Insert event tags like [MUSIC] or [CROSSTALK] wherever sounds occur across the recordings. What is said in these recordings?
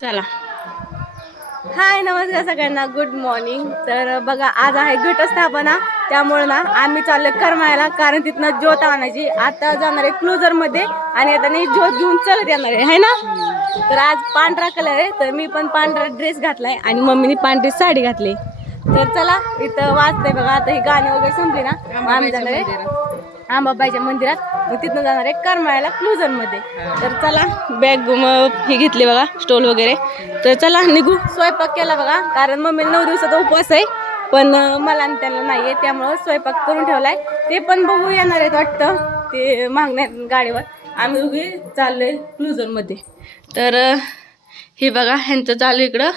चला. हाय नमस्कार सगळ्यांना. गुड मॉर्निंग तर बघा आज आहे घटस्थापना. त्यामुळे ना आम्ही चाललोय करमायला कारण तिथनं ज्योत आणायची. आता जाणार आहे क्लुजरमध्ये आणि आता नाही ज्योत घेऊन चलत येणार आहे. है ना? तर आज पांढरा कलर आहे. तर मी पण पांढरा ड्रेस घातलाय आणि मम्मीने पांढरी साडी घातली. तर चला इथं वाजतंय बघा. आता ही गाणी वगैरे संपली ना. आम्ही जाणार आहे. आंबाबाईच्या मंदिरात. मग तिथनं जाणार आहे करमाळ्याला क्लुजरमध्ये. तर चला बॅग हे घेतले बघा स्टोल वगैरे. तर चला निघू. स्वयंपाक केला बघा कारण मम्मी नऊ दिवसाचा उपवास आहे. पण मला आणि त्यांना नाही आहे त्यामुळं स्वयंपाक करून ठेवलाय. ते पण बघू येणार आहेत वाटतं ते मागण्यात गाडीवर. आम्ही दोघे चाललोय क्लुजरमध्ये. तर हे बघा ह्यांचं चालू इकडं.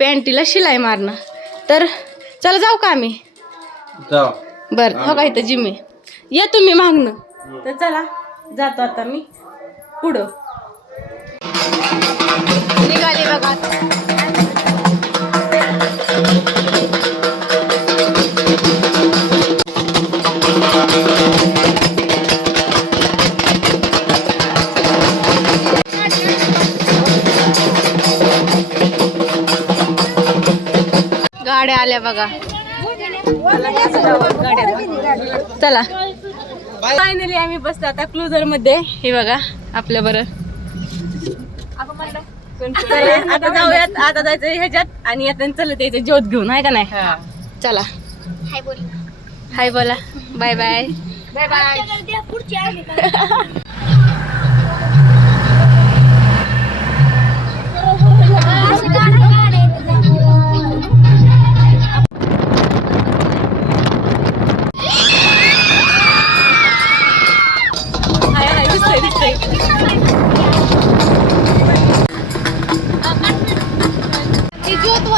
पॅन्टीला शिलाई मारणं. तर चला जाऊ का आम्ही? जाऊ. बर हो का इथं जिम्मी या तुम्ही मागणं. तर चला जातो आता मी पुढं. निघाली बघा. गाड्या आल्या बघा. चला. फायनली आम्ही बसतो आता क्लुजरमध्ये. हे बघा आपल्या बरं. चला, आता जाऊयात आता जायचं ह्याच्यात आणि येताना चलत यायचं ज्योत घेऊन आहे का नाही? चला. हाय बोला. Bye bye. Bye bye.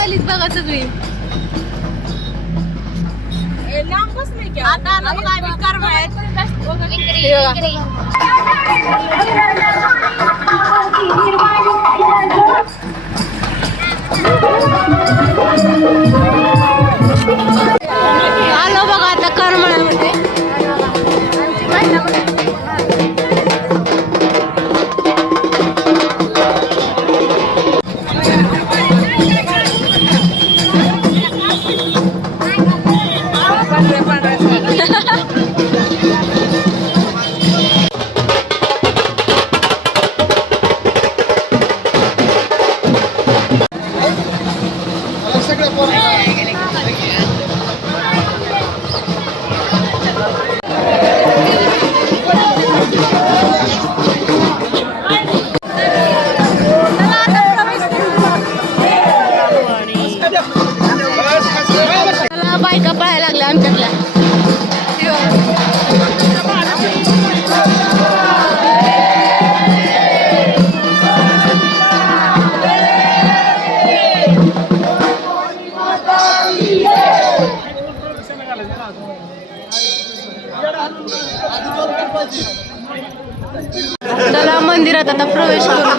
ती ज्योतवालीच बघा सगळी. आता ना बघा आम्ही करमाळ्यात आता प्रवेश करू.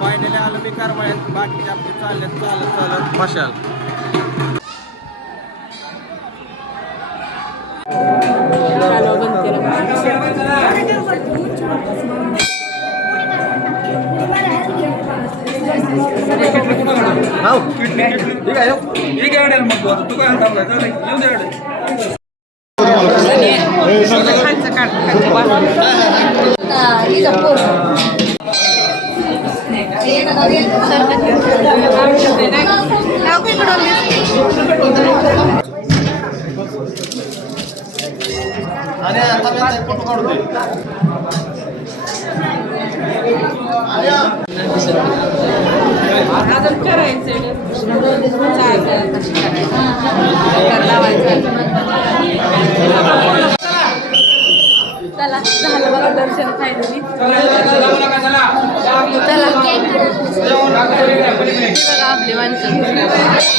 फायनली आलो मी करमाळ्यात. बाकीचे आपले चालत चालत चालत. मशाल. अरे आता मी फोटो काढतोय दर्शन फायनली चला. आपली माणसं.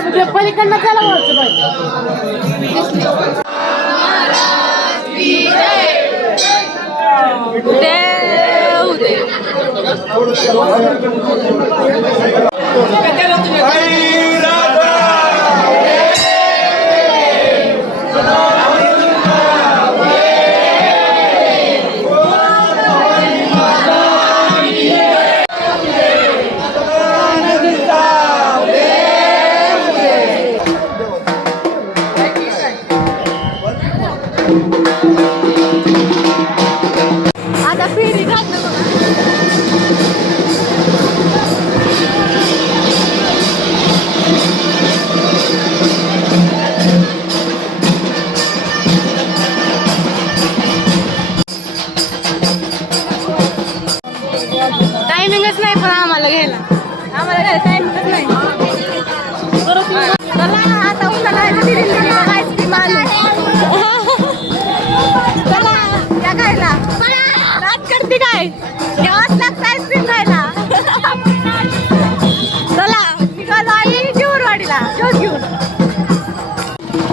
इकडनं चला वरचं बाई. देव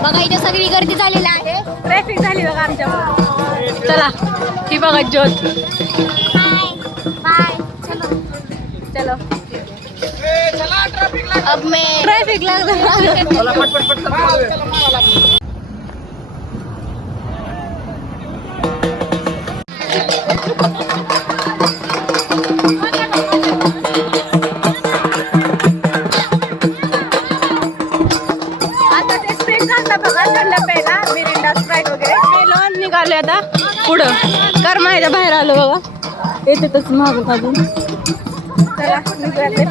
बघा इथे सगळी गर्दी झालेली आहे. ट्रॅफिक झाली बघा आमच्या. चला ही बघा ज्योत. बाय चलो. अब मैं ट्रॅफिक लागलं आता पुढं करमायच्या बाहेर आलो बघा येतेच मागून मागून. चला काय [LAUGHS]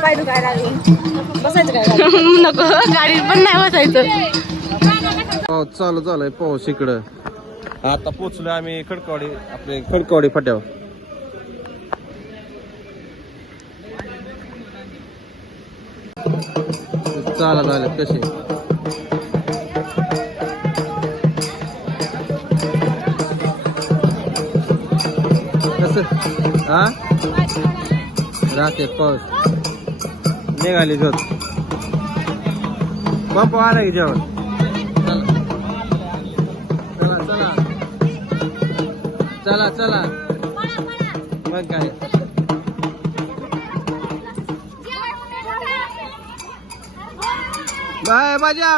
नको गाडीत पण नाही बसायचं. चालू झालाय पाऊस इकडं. आता पोचलोय आम्ही खडकवाडी आपले खडकवाडी फाट्यावर. चालत आले कसे? [LAUGHS] हा? राहते पाऊस. निघाली जोत बापू आला की जेवण? चला चला. चला चला. मग काय? बाय बाजा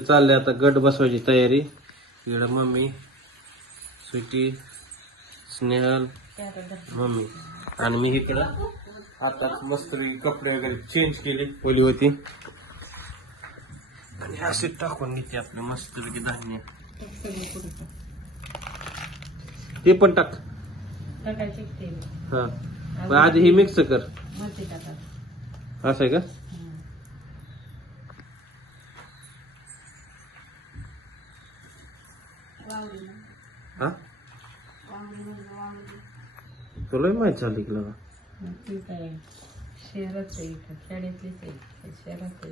इथं चाललंय आता गट बसवायची तयारी. इकडं मम्मी स्वीटी स्नेहल मम्मी. आणि मी इकडं आता मस्त कपडे वगैरे चेंज केले ओली होती आणि असे टाकून घेते आपलं मस्त धान्य. ते पण टाक. हा. आधी हे मिक्स कर. असं आहे का? हा? तुला माहीत झाली की लगा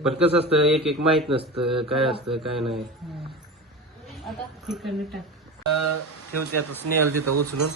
पण कसं असतं एक एक माहीत नसतं काय असतं काय नाही. ठेवते आता स्नेहल तिथं उचलून.